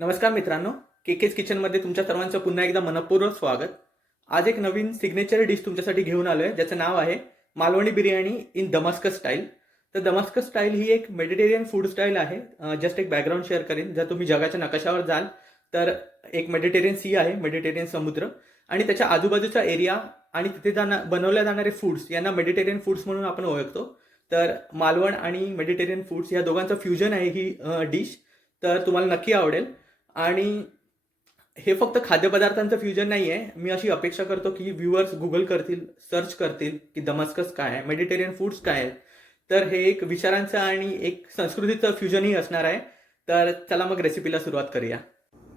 नमस्कार मित्रांनो, केकेज किचनमध्ये तुमच्या सर्वांचं पुन्हा एकदा मनपूर्वक स्वागत. आज एक नवीन सिग्नेचर डिश तुमच्यासाठी घेऊन आलोय, ज्याचं नाव आहे Malvani biryani in Damascus style. तर दमस्कस स्टाईल ही एक मेडिटेरियन फूड स्टाईल आहे. जस्ट एक बॅकग्राऊंड शेअर करेन. जर तुम्ही जगाच्या नकाशावर जाल तर एक मेडिटेरियन सी आहे, मेडिटेरियन समुद्र, आणि त्याच्या आजूबाजूचा एरिया आणि तिथे बनवल्या जाणारे फूड्स यांना मेडिटेरियन फूड्स म्हणून आपण ओळखतो. तर मालवण आणि मेडिटेरियन फूड्स या दोघांचं फ्युजन आहे ही डिश. तर तुम्हाला नक्की आवडेल. आणि हे फक्त खाद्यपदार्थांचं फ्युजन नाही आहे. मी अशी अपेक्षा करतो की व्ह्युअर्स गुगल करतील, सर्च करतील की दमस्कस काय आहे, मेडिटेरियन फूड्स काय आहेत. तर हे एक विचारांचं आणि एक संस्कृतीचं फ्युजनही असणार आहे. तर चला मग रेसिपीला सुरुवात करूया.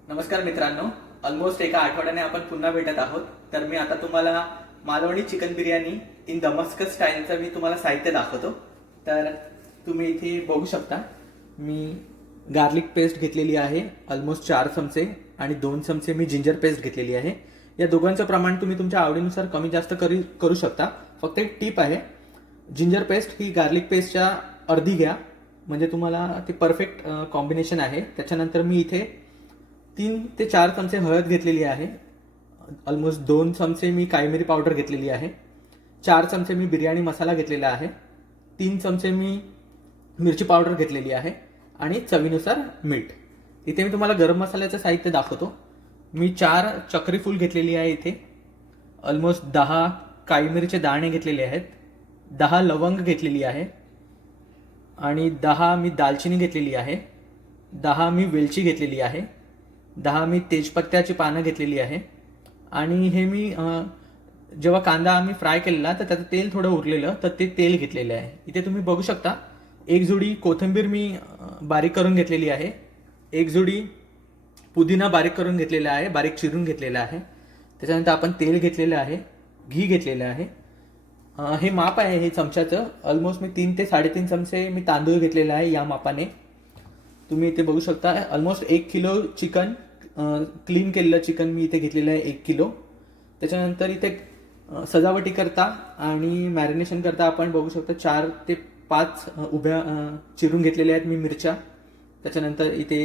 नमस्कार मित्रांनो, ऑलमोस्ट एका आठवड्याने आपण पुन्हा भेटत आहोत. तर मी आता तुम्हाला Malvani chicken biryani in Damascus स्टाईलचं मी तुम्हाला साहित्य दाखवतो. तर तुम्ही इथे बघू शकता, मी गार्लिक पेस्ट घेतलेली आहे ऑलमोस्ट 4 चमचे, आणि 2 चमचे मी जिंजर पेस्ट घेतलेली आहे. या दोघांचं प्रमाण तुम्ही तुमच्या आवडीनुसार कमी जास्त करू शकता. फक्त एक टिप आहे, जिंजर पेस्ट ही गार्लिक पेस्टच्या अर्धी घ्या, म्हणजे तुम्हाला ते परफेक्ट कॉम्बिनेशन आहे. त्याच्यानंतर मी इथे 3 ते 4 चमचे हळद घेतलेली आहे. ऑलमोस्ट 2 चमचे मी काळी पावडर घेतलेली आहे. 4 चमचे मी बिर्याणी मसाला घेतलेला आहे. 3 चमचे मी मिरची पावडर घेतलेली आहे, आणि चवीनुसार मीठ. इथे मी तुम्हाला गरम मसाल्याचं साहित्य दाखवतो. मी 4 चक्री फूल घेतलेली आहे इथे. ऑलमोस्ट 10 काळी मिरीचे दाणे घेतलेले आहेत. 10 लवंग घेतलेली आहे, आणि 10 मी दालचिनी घेतलेली आहे. 10 मी वेलची घेतलेली आहे. 10 मी तेजपत्त्याची पानं घेतलेली आहे. आणि हे मी जेव्हा कांदा आम्ही फ्राय केलेला तर त्याचं तेल थोडं उरलेलं, तर ते तेल घेतलेलं आहे. इथे तुम्ही बघू शकता, एक जुडी कोथिंबीर मी बारीक करून घेतलेली आहे. एक जुडी पुदिना बारीक करून घेतलेला आहे, बारीक चिरून घेतलेला आहे. त्याच्यानंतर आपण तेल घेतलेलं आहे, घी घेतलेलं आहे. हे माप आहे हे चमच्याचं. ऑलमोस्ट मी 3 ते 3.5 चमचे मी तांदूळ घेतलेला आहे या मापाने. तुम्ही इथे बघू शकता, ऑलमोस्ट 1 किलो चिकन, क्लीन केलेलं चिकन मी इथे घेतलेलं आहे 1 किलो. त्याच्यानंतर इथे सजावटी करता आणि मॅरिनेशन करता आपण बघू शकता 4 ते 5 उभ्या चिरून घेतलेल्या आहेत मी मिरच्या. त्याच्यानंतर इथे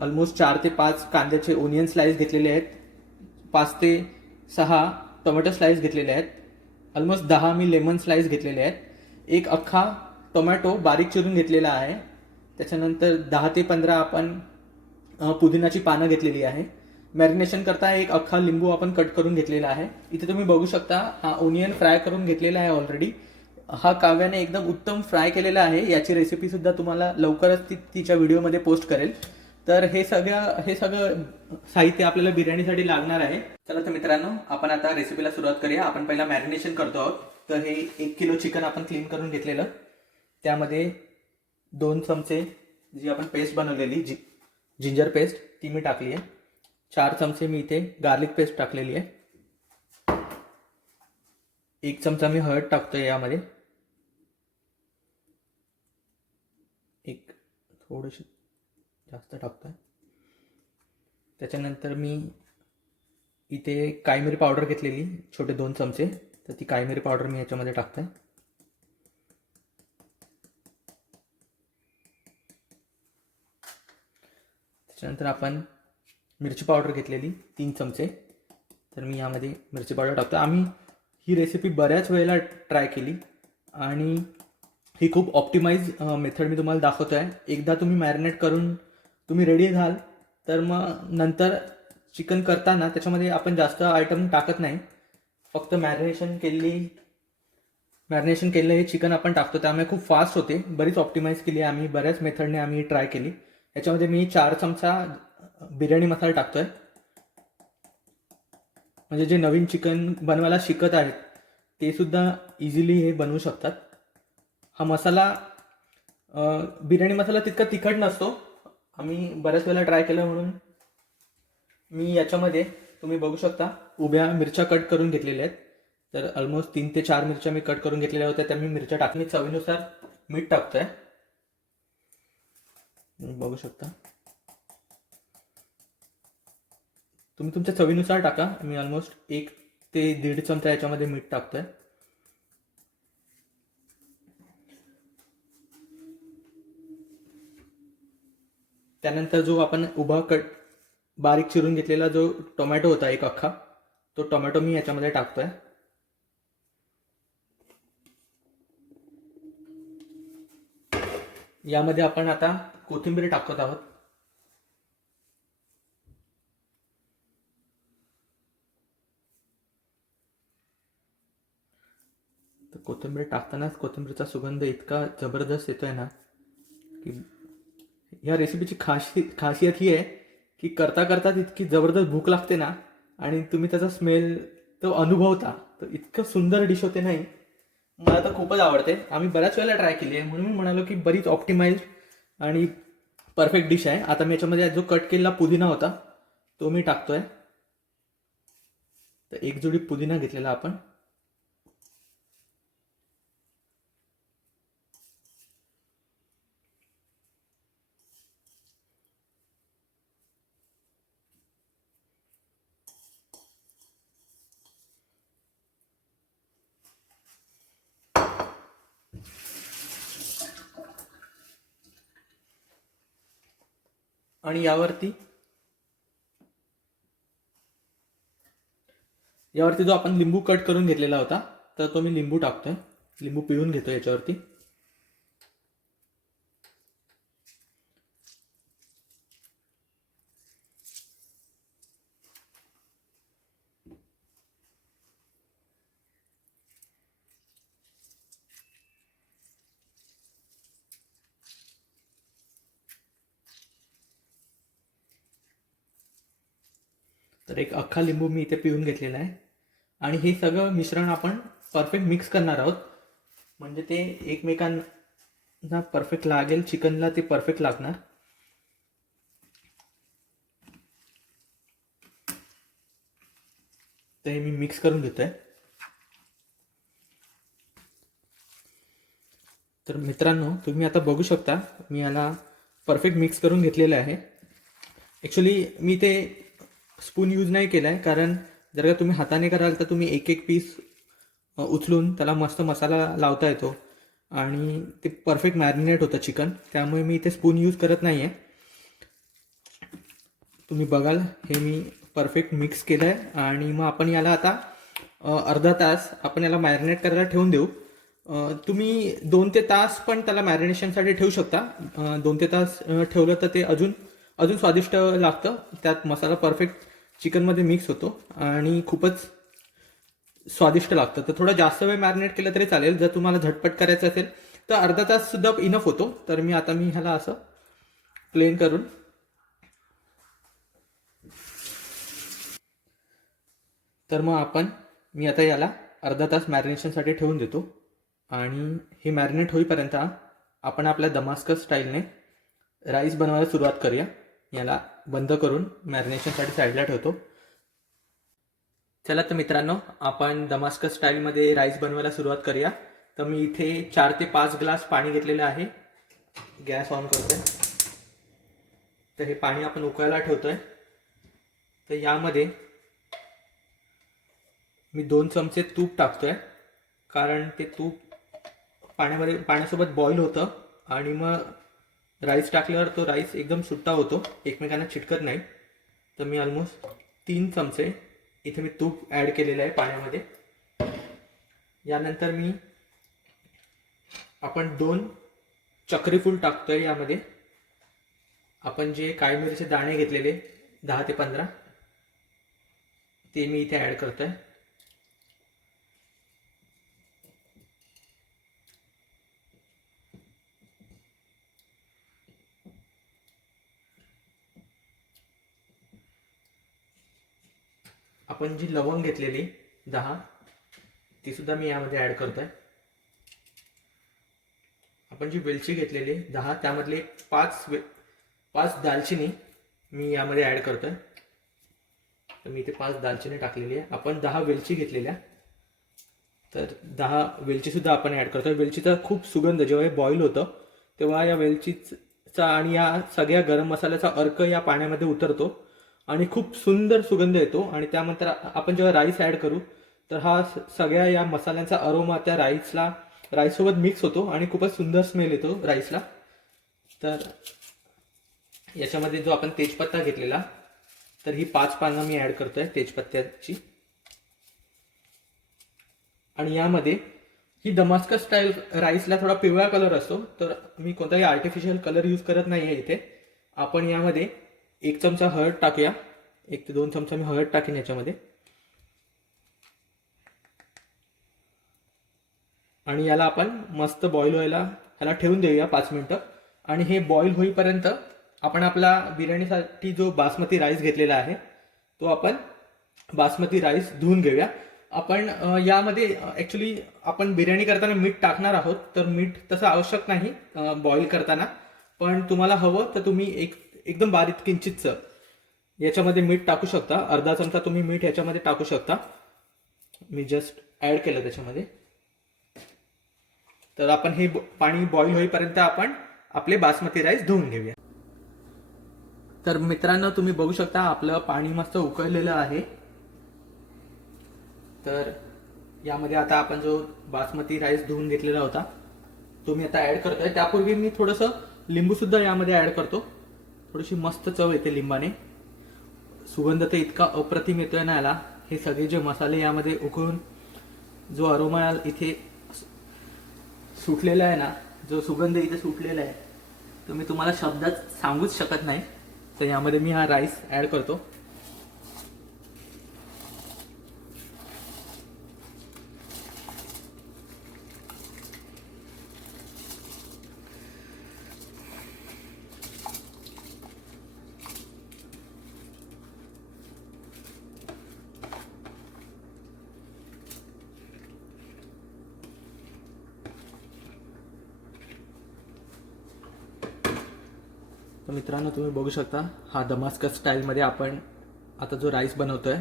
ऑलमोस्ट 4 ते 5 कांद्याचे ओनियन स्लाइस घेतलेले आहेत. 5 ते 6 टोमॅटो स्लाइस घेतलेले आहेत. ऑलमोस्ट 10 मी लेमन स्लाइस घेतलेले आहेत. एक अख्खा टोमॅटो बारीक चिरून घेतलेला आहे. त्याच्यानंतर 10 ते 15 आपण पुदिनाची पानं घेतलेली आहे. मॅरिनेशन करता एक अख्खा लिंबू आपण कट करून घेतलेला आहे. इथे तुम्ही बघू शकता, हा ओनियन फ्राय करून घेतलेला आहे ऑलरेडी. हा काव्याने एकदम उत्तम फ्राय केलेला आहे. याची रेसिपी सुद्धा तुम्हाला लवकरच तिच्या व्हिडिओमध्ये पोस्ट करेल. तर हे सगळं साहित्य आपल्याला बिर्याणीसाठी लागणार आहे. चला तर मित्रांनो, आपण आता रेसिपीला सुरुवात करूया. आपण पहिला मॅरिनेशन करतो आहोत. तर हे 1 किलो चिकन आपण क्लीन करून घेतलेलं, त्यामध्ये 2 चमचे जी आपण पेस्ट बनवलेली जिंजर पेस्ट ती मी टाकली आहे. 4 चमचे मी इथे गार्लिक पेस्ट टाकलेली आहे. 1 चमचा मी हळद टाकतोय यामध्ये. एक थोडीशी जास्त टाकतोय. त्याच्यानंतर मी इथे काळी मिरी पावडर घेतलेली छोटे 2 चमचे, तर ती काळी मिरी पावडर मी याच्यामध्ये टाकतोय. त्याच्यानंतर आपण मिरची पावडर घेतलेली 3 चमचे, तर मी यामध्ये मिरची पावडर टाकतो. आम्ही ही रेसिपी बऱ्याच वेळेला ट्राय केली आणि ही खूप ऑप्टिमाइज मेथड मी तुम्हाला दाखवतो आहे. एकदा तुम्ही मॅरिनेट करून तुम्ही रेडी झाल तर मग नंतर चिकन करताना त्याच्यामध्ये आपण जास्त आयटम टाकत नाही. फक्त मॅरिनेशन केलेलं हे चिकन आपण टाकतो, त्यामुळे खूप फास्ट होते. बरीच ऑप्टिमाइज केली आहे आम्ही, बऱ्याच मेथडने आम्ही ट्राय केली. याच्यामध्ये मी 4 चमचा बिर्याणी मसाला टाकतोय, म्हणजे जे नवीन चिकन बनवायला शिकत आहेत ते सुद्धा इझिली हे बनवू शकतात. हा मसाला बिर्याणी मसाला तितका तिखट नसतो. आम्ही बऱ्याच वेळेला ट्राय केलं म्हणून मी याच्यामध्ये तुम्ही बघू शकता उभ्या मिरच्या कट करून घेतलेल्या आहेत. तर ऑलमोस्ट 3 ते 4 मिरच्या मी कट करून घेतलेल्या होत्या, त्या मी मिरच्या टाकली. चवीनुसार मीठ टाकतोय, बघू शकता. तुम्ही तुमच्या चवीनुसार टाका. मी ऑलमोस्ट 1 ते 1.5 चमचा याच्यामध्ये मीठ टाकतोय. त्यानंतर जो आपण उभा बारीक चिरून घेतलेला जो टोमॅटो होता एक अख्खा, तो टोमॅटो मी याच्यामध्ये टाकतोय. यामध्ये आपण आता कोथिंबीर टाकत आहोत. तर कोथिंबीर टाकतानाच कोथिंबीरचा सुगंध इतका जबरदस्त येतोय ना की या रेसिपीची खासियत ही आहे की करता करता इतकी जबरदस्त भूक लागते ना, आणि तुम्ही त्याचा स्मेल तो अनुभवता, तर इतकं सुंदर डिश होते नाही. मला तर खूपच आवडते. आम्ही बऱ्याच वेळेला ट्राय केली आहे, म्हणून मी म्हणालो की बरीच ऑप्टिमाइज आणि परफेक्ट डिश आहे. आता मी याच्यामध्ये जो कट केलेला पुदिना होता तो मी टाकतोय. तर एक जोडी पुदिना घेतलेला आपण. आणि यावरती जो आपण लिंबू कट करून घेतलेला होता, तर तो मी लिंबू टाकतोय. लिंबू पिळून घेतो याच्यावरती. तर एक अख्खा लिंबू मी इथे पिळून घेतलेला आहे. आणि हे सगळं मिश्रण आपण परफेक्ट मिक्स करणार आहोत, म्हणजे ते एकमेकांना परफेक्ट लागेल. चिकनला ते परफेक्ट लागणार. तर हे मी मिक्स करून घेतोय. तर मित्रांनो, तुम्ही आता बघू शकता मी याला परफेक्ट मिक्स करून घेतलेलं आहे. ॲक्च्युली मी ते स्पून यूज नाही केला आहे, कारण जर का तुम्ही हाताने कराल तर तुम्ही एक एक पीस उचलून त्याला मस्त मसाला लावता येतो आणि ते परफेक्ट मॅरिनेट होतं चिकन. त्यामुळे मी इथे स्पून यूज करत नाही आहे. तुम्ही बघाल हे मी परफेक्ट मिक्स केलं आहे. आणि मग आपण याला आता अर्धा तास आपण याला मॅरिनेट करायला ठेवून देऊ. तुम्ही 2 ते तास पण त्याला मॅरिनेशनसाठी ठेवू शकता. 2 ते तास ठेवलं तर ते अजून स्वादिष्ट लागतं. त्यात मसाला परफेक्ट चिकनमध्ये मिक्स होतो आणि खूपच स्वादिष्ट लागतं. तर थोडं जास्त वेळ मॅरिनेट केलं तरी चालेल. जर तुम्हाला झटपट करायचं असेल तर अर्धा तास सुद्धा इनफ होतो. तर मी ह्याला असं प्लेन करून तर मग मी आता याला अर्धा तास मॅरिनेशनसाठी ठेवून देतो. आणि हे मॅरिनेट होईपर्यंत आपण आपल्या दमास्कस स्टाईलने राईस बनवायला सुरुवात करूया. याला बंद करून मॅरिनेशनसाठी साईडला ठेवतो. चला तर मित्रांनो, आपण दमास्कस स्टाईलमध्ये राईस बनवायला सुरुवात करूया. तर मी इथे 4 ते 5 ग्लास पाणी घेतलेलं आहे. गॅस ऑन करतोय. तर हे पाणी आपण उकळायला ठेवतोय. तर यामध्ये मी 2 चमचे तूप टाकतोय, कारण ते तूप पाण्यासोबत बॉईल होतं आणि मग राईस टाकल्यावर तो राईस एकदम सुट्टा होतो, एकमेकांना चिटकत नाही. तर मी ऑलमोस्ट 3 चमचे इथे मी तूप ॲड केलेलं आहे पाण्यामध्ये. यानंतर आपण 2 चक्री फूल टाकतोय. यामध्ये आपण जे काळी मिरीचे दाणे घेतलेले 10 ते 15 ते मी इथे ॲड करतोय. आपण जी लवंग घेतलेली 10 ती सुद्धा मी यामध्ये ॲड करतोय. आपण जी वेलची घेतलेली 10 त्यामधले 5 दालचिनी मी यामध्ये ॲड करतोय. तर मी इथे 5 दालचिनी टाकलेली आहे. आपण 10 वेलची घेतलेल्या, तर 10 वेलची सुद्धा आपण ॲड करतोय. वेलचीचा खूप सुगंध जेव्हा हे बॉईल होतं तेव्हा या वेलचीचा आणि या सगळ्या गरम मसाल्याचा अर्क या पाण्यामध्ये उतरतो आणि खूप सुंदर सुगंध येतो. आणि त्यानंतर आपण जेव्हा राईस ॲड करू तर हा सगळ्या या मसाल्यांचा अरोमा त्या राईससोबत मिक्स होतो आणि खूपच सुंदर स्मेल येतो राईसला. तर याच्यामध्ये जो आपण तेजपत्ता घेतलेला, तर ही 5 पानं मी ऍड करतोय तेजपत्त्याची. आणि यामध्ये ही दमास्कस स्टाईल राईसला थोडा पिवळा कलर असतो, तर मी कोणताही आर्टिफिशियल कलर यूज करत नाही आहे इथे. आपण यामध्ये 1 चमचा हळद टाकूया. 1 ते 2 चमचा मी हळद टाकेन याच्यामध्ये. आणि याला आपण मस्त बॉईल व्हायला ह्याला ठेवून देऊया 5 मिनिटं. आणि हे बॉईल होईपर्यंत आपण आपला बिर्याणीसाठी जो बासमती राईस घेतलेला आहे, तो आपण बासमती राईस धुवून घेऊया. आपण यामध्ये ॲक्च्युली आपण बिर्याणी करताना मीठ टाकणार आहोत, तर मीठ तसं आवश्यक नाही बॉईल करताना. पण तुम्हाला हवं तर तुम्ही एकदम बारीक किंचितचं याच्यामध्ये मीठ टाकू शकता. अर्धा चमचा तुम्ही मीठ याच्यामध्ये टाकू शकता. मी जस्ट ॲड केलं त्याच्यामध्ये. तर आपण हे पाणी बॉईल होईपर्यंत आपण आपले बासमती राईस धुवून घेऊया. तर मित्रांनो, तुम्ही बघू शकता आपलं पाणी मस्त उकळलेलं आहे. तर यामध्ये आता आपण जो बासमती राईस धुवून घेतलेला होता तो मी आता ऍड करतोय. त्यापूर्वी मी थोडंसं लिंबू सुद्धा यामध्ये ऍड करतो. थोडीशी मस्त चव येते लिंबाने. सुगंध तर इतका अप्रतिम येतोय ना याला. हे सगळे जे मसाले यामध्ये उकळून जो अरोमा इथे सुटलेला आहे ना, जो सुगंध इथे सुटलेला आहे, तो मी तुम्हाला शब्दात सांगूच शकत नाही. तर यामध्ये मी हा राईस ऍड करतो. तर मित्रांनो, तुम्ही बघू शकता हा दमास्कस स्टाईलमध्ये आपण आता जो राईस बनवतोय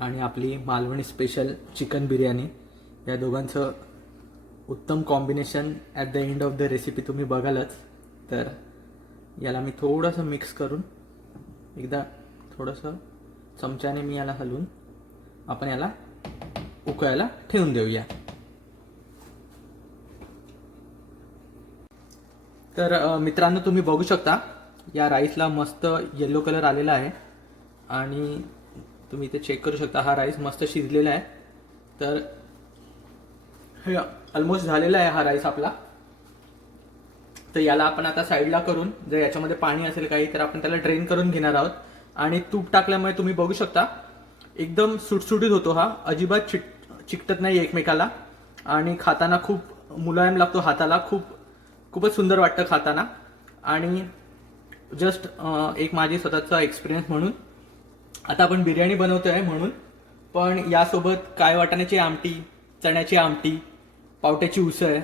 आणि आपली मालवणी स्पेशल चिकन बिर्याणी, या दोघांचं उत्तम combination at the end of the recipe तुम्ही बघालच. तर याला मी थोडंसं मिक्स करून एकदा थोडंसं चमच्याने मी याला हलवून आपण याला उकळायला ठेवून देऊया. तर मित्रांनो, तुम्ही बघू शकता या राईसला मस्त येलो कलर आलेला आहे. आणि तुम्ही इथे चेक करू शकता हा राईस मस्त शिजलेला आहे. तर हे ऑलमोस्ट झालेला आहे हा राईस आपला. तर याला आपण आता साईडला करून, जर याच्यामध्ये पाणी असेल काही तर आपण त्याला ड्रेन करून घेणार आहोत. आणि तूप टाकल्यामुळे तुम्ही बघू शकता एकदम सुटसुटीत होतो हा. अजिबात चिकटत नाही एकमेकाला. आणि खाताना खूप मुलायम लागतो हाताला. खूपच सुंदर वाटतं खाताना. आणि जस्ट एक माझी स्वतःचा एक्सपिरियन्स म्हणून, आता आपण बिर्याणी बनवतोय म्हणून, पण यासोबत काय वाटाण्याची आमटी, चण्याची आमटी, पावट्याची उसळ,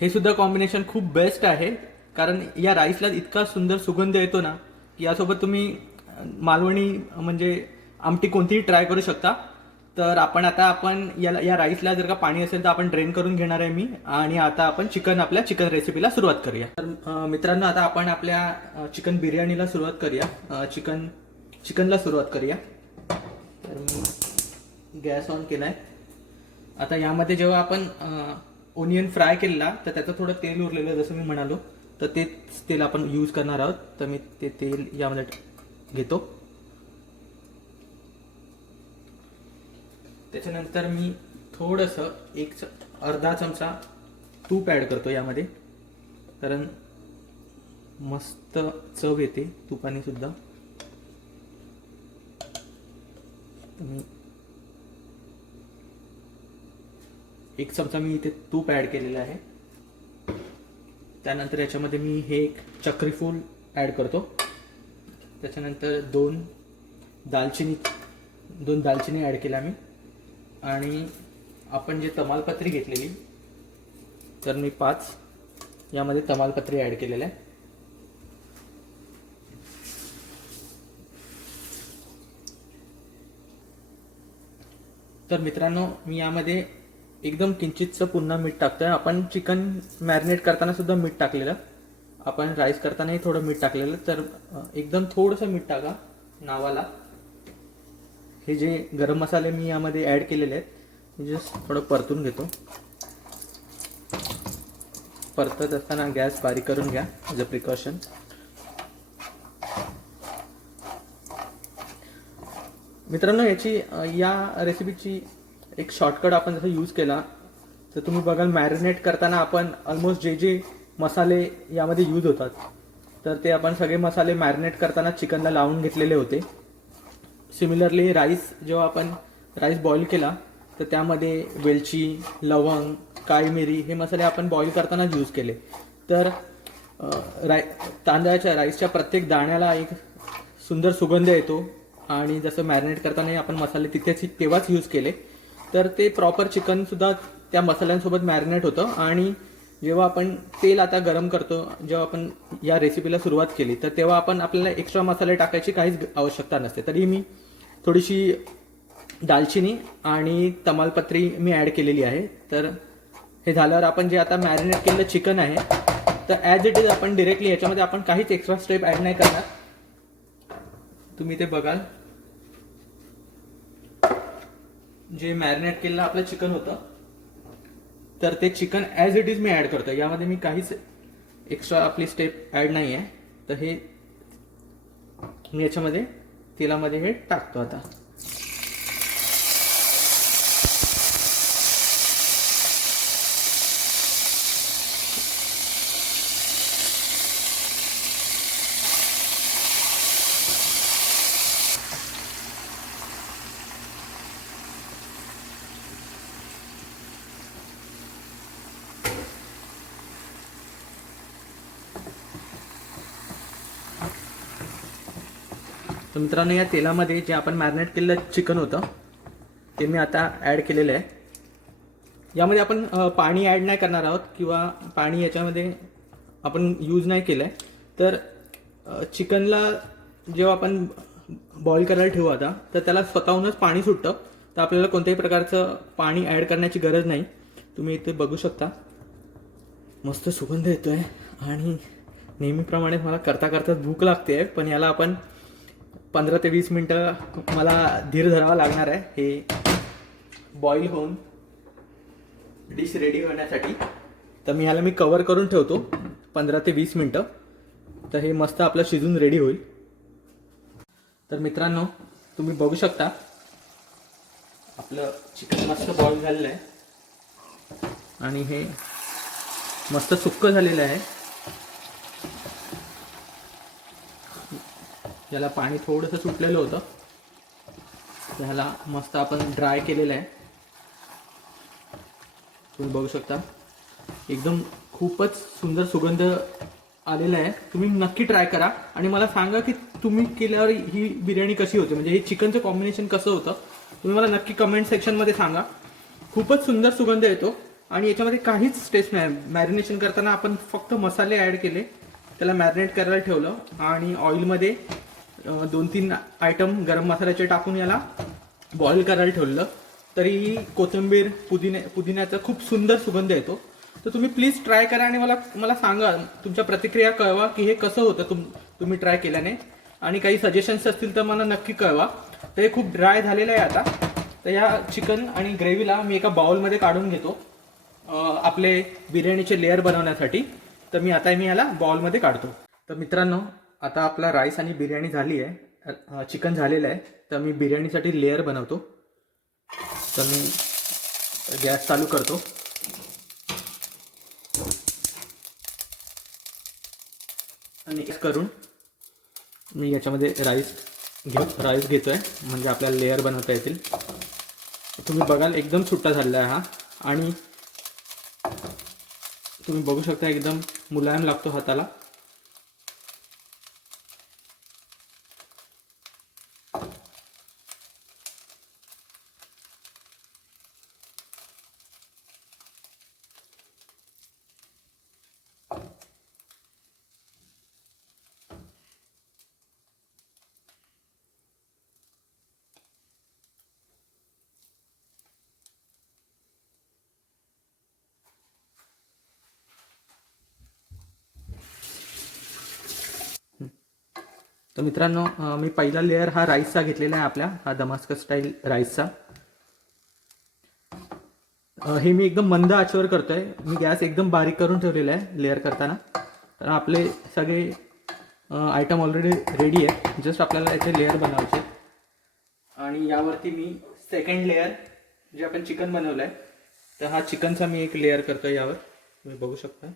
हे सुद्धा कॉम्बिनेशन खूप बेस्ट आहे. कारण या राईसला इतका सुंदर सुगंध येतो ना की यासोबत तुम्ही मालवणी म्हणजे आमटी कोणतीही ट्राय करू शकता. तर आपण या राईसला जर का पाणी असेल तर आपण ड्रेन करून घेणार आहे मी. आणि आता आपण आपल्या चिकन रेसिपीला सुरुवात करूया. तर मित्रांनो, आता आपण आपल्या चिकन बिर्याणीला सुरुवात करूया. चिकनला सुरुवात करूया. तर मी गॅस ऑन केलाय. आता यामध्ये जेव्हा आपण ओनियन फ्राय केलेला तर त्याचं थोडं तेल उरलेलं, जसं मी म्हणालो, तर तेच तेल आपण यूज करणार आहोत. तर मी ते तेल यामध्ये घेतो. त्याच्यानंतर मी थोडंसं अर्धा चमचा तूप ॲड करतो यामध्ये, कारण मस्त चव येते तुपाने सुद्धा. मी 1 चमचा मी इथे तूप ॲड केलेलं आहे. त्यानंतर याच्यामध्ये मी हे एक चक्री फूल ॲड करतो. त्याच्यानंतर 2 दालचिनी ॲड केल्या मी. आणि आपण जे तमालपत्री घेतलेली, तर मी 5 यामध्ये तमालपत्री ॲड केलेलं आहे. तर मित्रांनो, मी यामध्ये एकदम किंचितचं पुन्हा मीठ टाकतोय. आपण चिकन मॅरिनेट करताना सुद्धा मीठ टाकलेलं, आपण राईस करतानाही थोडं मीठ टाकलेलं. तर एकदम थोडंसं मीठ टाका नावाला. हे जे गरम मसाले मी यामध्ये ॲड केलेले आहेत, मी जस्ट थोडं परतून घेतो. परतत असताना गॅस बारीक करून घ्या ॲज अ प्रिकॉशन. मित्रांनो, याची या रेसिपीची एक शॉर्टकट आपण जसं यूज केला तर तुम्ही बघाल मॅरिनेट करताना आपण ऑलमोस्ट जे जे मसाले यामध्ये यूज होतात तर ते आपण सगळे मसाले मॅरिनेट करताना चिकनला लावून घेतलेले होते. सिमिलरली राईस जेव्हा आपण राईस बॉईल केला तर त्यामध्ये वेलची, लवंग, काळी मिरी हे मसाले आपण बॉईल करतानाच यूज केले. तर तांदळाच्या राईसच्या प्रत्येक दाण्याला एक सुंदर सुगंध येतो आणि जसं मॅरिनेट करताना आपण मसाले तेव्हाच यूज केले तर ते प्रॉपर चिकनसुद्धा त्या मसाल्यांसोबत मॅरिनेट होतं. आणि जेव्हा आपण तेल आता गरम करतो, जेव्हा आपण या रेसिपीला सुरुवात केली तर तेव्हा आपल्याला एक्स्ट्रा मसाले टाकायची काहीच आवश्यकता नसते. तरी मी थोडीशी दालचिनी आणि तमालपत्री मी ॲड केलेली आहे. तर हे झाल्यावर आपण जे आता मॅरिनेट केलेलं चिकन आहे तर ॲज इट इज आपण डिरेक्टली याच्यामध्ये आपण काहीच एक्स्ट्रा स्टेप ॲड नाही करणार. तुम्ही ते बघाल जे मॅरिनेट केलेलं आपलं चिकन होतं तर ते चिकन ॲज इट इज मी ॲड करतो. यामध्ये मी काहीच एक्स्ट्रा आपली स्टेप ॲड नाही आहे. तर हे मी याच्यामध्ये तेलामध्ये हे टाकतो आता. तर मित्रांनो, या तेलामध्ये जे आपण मॅरिनेट केलेलं चिकन होतं ते मी आता ॲड केलेलं आहे. यामध्ये आपण पाणी ॲड नाही करणार आहोत किंवा पाणी याच्यामध्ये आपण यूज नाही केलं आहे. तर चिकनला जेव्हा आपण बॉईल करायला ठेवू आता तर त्याला स्वतःहूनच पाणी सुटतं. तर आपल्याला कोणत्याही प्रकारचं पाणी ॲड करण्याची गरज नाही. तुम्ही इथे बघू शकता मस्त सुगंध येतो आहे आणि नेहमीप्रमाणे मला करता करता भूक लागते आहे. पण याला आपण 15 ते 20 मिनटं मला धीर धरावा लागणार आहे हे बॉईल होऊन डिश रेडी होण्यासाठी. तर मी ह्याला कवर करून ठेवतो 15 ते 20 मिनटं. तर हे मस्त आपलं शिजून रेडी होईल. तर मित्रांनो, तुम्ही बघू शकता आपलं चिकन मस्त बॉईल झालेलं आहे आणि हे मस्त सुक्क झालेलं आहे. याला पाणी थोडंसं सुटलेलं होतं त्याला मस्त आपण ड्राय केलेलं आहे. तुम्ही बघू शकता एकदम खूपच सुंदर सुगंध आलेला आहे. तुम्ही नक्की ट्राय करा आणि मला सांगा की तुम्ही केल्यावर ही बिर्याणी कशी होते, म्हणजे हे चिकनचं कॉम्बिनेशन कसं होतं. तुम्ही मला नक्की कमेंट सेक्शनमध्ये सांगा. खूपच सुंदर सुगंध येतो आणि याच्यामध्ये काहीच टेस्ट नाही. मॅरिनेशन करताना आपण फक्त मसाले ॲड केले, त्याला मॅरिनेट करायला ठेवलं आणि ऑइलमध्ये 2-3 आयटम गरम मसाल्याचे टाकून याला बॉईल करायला ठेवलं. तरी कोथिंबीर पुदिन्याचा खूप सुंदर सुगंध येतो. तर तुम्ही प्लीज ट्राय करा आणि मला सांगा, तुमच्या प्रतिक्रिया कळवा की हे कसं होतं तुम्ही ट्राय केल्याने. आणि काही सजेशन्स असतील तर मला नक्की कळवा. तर हे खूप ड्राय झालेलं आहे आता. तर या चिकन आणि ग्रेव्हीला मी एका बाउलमध्ये काढून घेतो आपले बिर्याणीचे लेअर बनवण्यासाठी. तर मी ह्याला बाउलमध्ये काढतो. तर मित्रांनो, आता आपला राईस आणि बिर्याणी झाली आहे, चिकन झालेलं आहे. तर मी बिर्याणीसाठी लेअर बनवतो. तर मी गॅस चालू करतो आणि करून मी याच्यामध्ये राईस घेतोय म्हणजे आपल्याला लेअर बनवता येतील. तुम्ही बघाल एकदम सुट्टा झालेला आहे हा आणि तुम्ही बघू शकता एकदम मुलायम लागतो हाताला. तर मित्रांनो, मी पहिला लेअर हा राईसचा घेतलेला आहे, आपल्या हा दमास्कस स्टाईल राईसचा. हे मी एकदम मंद आचेवर करतोय. मी गॅस एकदम बारीक करून ठेवलेला आहे लेअर करताना. तर आपले सगळे आयटम ऑलरेडी रेडी आहे. जस्ट आपल्याला याचे लेअर बनवायचे. आणि यावरती मी सेकंड लेअर जे आपण चिकन बनवलं आहे, तर हा चिकनचा मी एक लेअर करतो यावर, तुम्ही बघू शकता.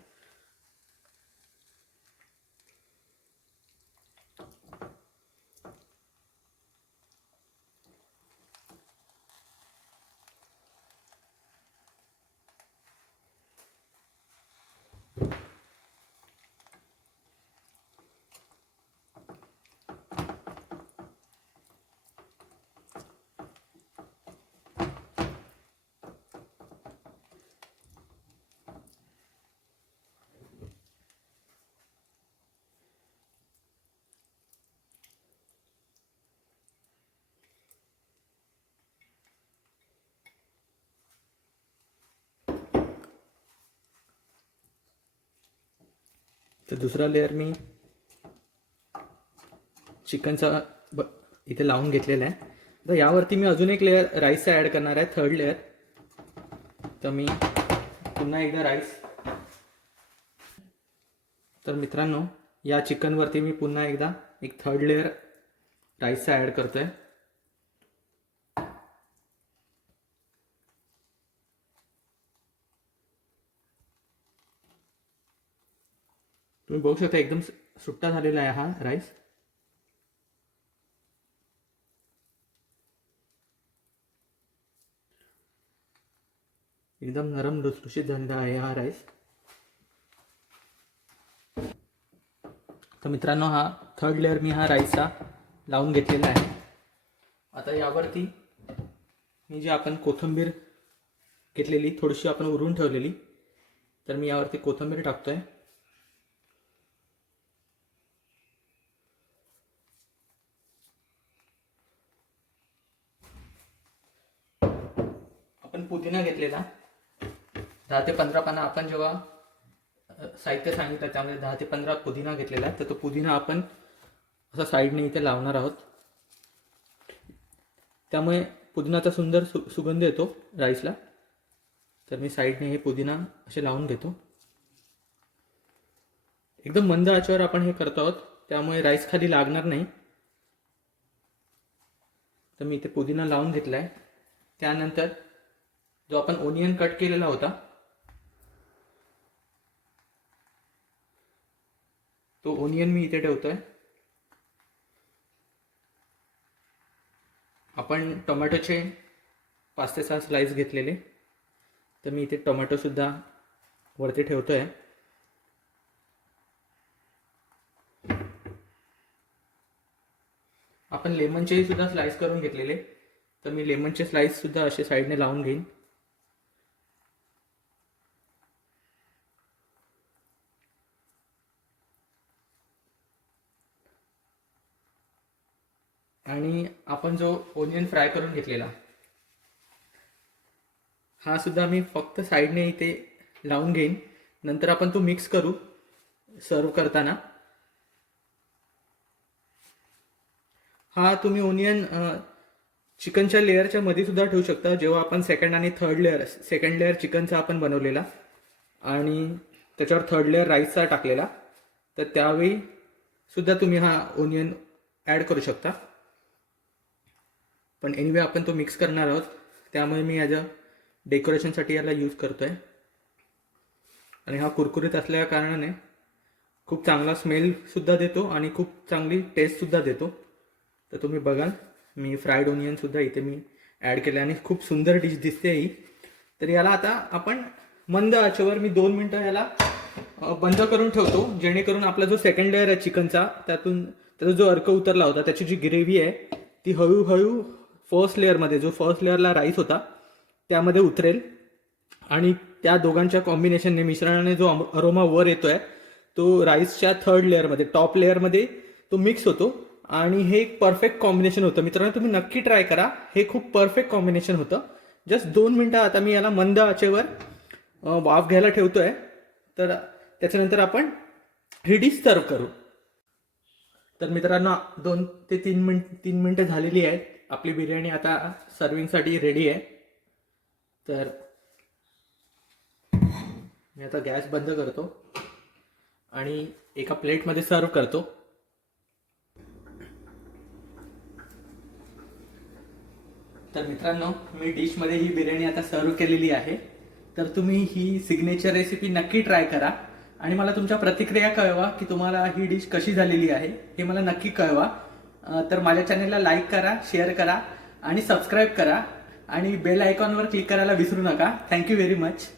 तर दुसरा लेअर मी चिकनचा इथे लावून घेतलेला आहे. तर यावरती मी अजून एक लेअर राईसचा ॲड करणार आहे, थर्ड लेअर. तर मी पुन्हा एकदा राईस. तर मित्रांनो, या चिकनवरती मी पुन्हा एकदा एक थर्ड लेअर राईसचा ॲड करतोय. तुम्ही बघू शकता एकदम सुट्टा झालेला आहे हा राईस. एकदम नरम लुसलुशीत झालेला आहे हा राईस. तर मित्रांनो, हा थर्ड लेअर मी हा राईसचा लावून घेतलेला आहे. आता यावरती मी जी आपण कोथिंबीर घेतलेली थोडीशी आपण उरून ठेवलेली, तर मी यावरती कोथिंबीर टाकतोय. आपण पुदिना घेतलेला 10 ते 15 पानं. आपण जेव्हा साहित्य सांगितलं त्यामध्ये 10 ते 15 पुदिना घेतलेला आहे. तर तो पुदिना आपण असा साईडने इथे लावणार आहोत. त्यामुळे पुदिनाचा सुंदर सुगंध येतो राईसला. तर मी साईडने हे पुदिना असे लावून घेतो. एकदम मंद आचेवर आपण हे करतो आहोत, त्यामुळे राईस खाली लागणार नाही. तर मी इथे पुदिना लावून घेतला आहे. त्यानंतर जो आपण ओनियन कट केलेला होता, तो ओनियन मी इथे ठेवतोय. आपण टोमॅटोचे 5 ते 6 स्लाइस घेतलेले, तर मी इथे टोमॅटोसुद्धा वरती ठेवतोय. आपण लेमनचे सुद्धा स्लाइस करून घेतलेले, तर मी लेमनचे स्लाइस सुद्धा असे साईडने लावून घेईन. आणि आपण जो ओनियन फ्राय करून घेतलेला, हा सुद्धा मी फक्त साईडने इथे लावून घेईन. नंतर आपण तो मिक्स करू सर्व करताना. हा तुम्ही ओनियन चिकनच्या लेअरच्या मध्ये सुद्धा ठेवू शकता. जेव्हा आपण सेकंड लेअर चिकनचा आपण बनवलेला आणि त्याच्यावर थर्ड लेअर राईसचा टाकलेला, तर त्यावेळी सुद्धा तुम्ही हा ओनियन ॲड करू शकता. पण एनिवे आपण तो मिक्स करणार आहोत, त्यामुळे मी ॲज अ डेकोरेशनसाठी याला यूज करतोय. आणि हा कुरकुरीत असल्या कारणाने खूप चांगला स्मेलसुद्धा देतो आणि खूप चांगली टेस्टसुद्धा देतो. तर तुम्ही बघाल, मी फ्राईड ओनियनसुद्धा इथे मी ॲड केलं आणि खूप सुंदर डिश दिसते ही. तर याला आता आपण मंद आचेवर मी 2 मिनटं याला बंद करून ठेवतो, जेणेकरून आपला जो सेकंड लेअर आहे चिकनचा, त्याचा जो अर्क उतरला होता, त्याची जी ग्रेव्ही आहे ती हळूहळू फर्स्ट लेअरला राईस होता त्यामध्ये उतरेल. आणि त्या दोघांच्या कॉम्बिनेशनने, मिश्रणाने जो अरोमा वर येतोय, तो राईसच्या थर्ड लेअरमध्ये, टॉप लेअरमध्ये तो मिक्स होतो. आणि हे एक परफेक्ट कॉम्बिनेशन होतं. मित्रांनो, तुम्ही नक्की ट्राय करा, हे खूप परफेक्ट कॉम्बिनेशन होतं. जस्ट 2 मिनटं आता मी याला मंद आचेवर वाफ घ्यायला ठेवतोय. तर त्याच्यानंतर आपण ही डिश सर्व करू. तर मित्रांनो, 2 ते 3 मिनटं झालेली आहेत. आपली बिर्याणी आता सर्विंगसाठी रेडी आहे. तर मी आता गॅस बंद करतो आणि एका प्लेटमध्ये सर्व करतो. तर मित्रांनो, मी डिशमध्ये ही बिर्याणी आता सर्व केलेली आहे. तर तुम्ही ही सिग्नेचर रेसिपी नक्की ट्राय करा आणि मला तुमच्या प्रतिक्रिया कळवा की तुम्हाला ही डिश कशी झालेली आहे हे मला नक्की कळवा. तर माझ्या चॅनलला लाईक करा, शेअर करा आणि सबस्क्राईब करा आणि बेल आयकॉनवर क्लिक करायला विसरू नका. Thank you very much.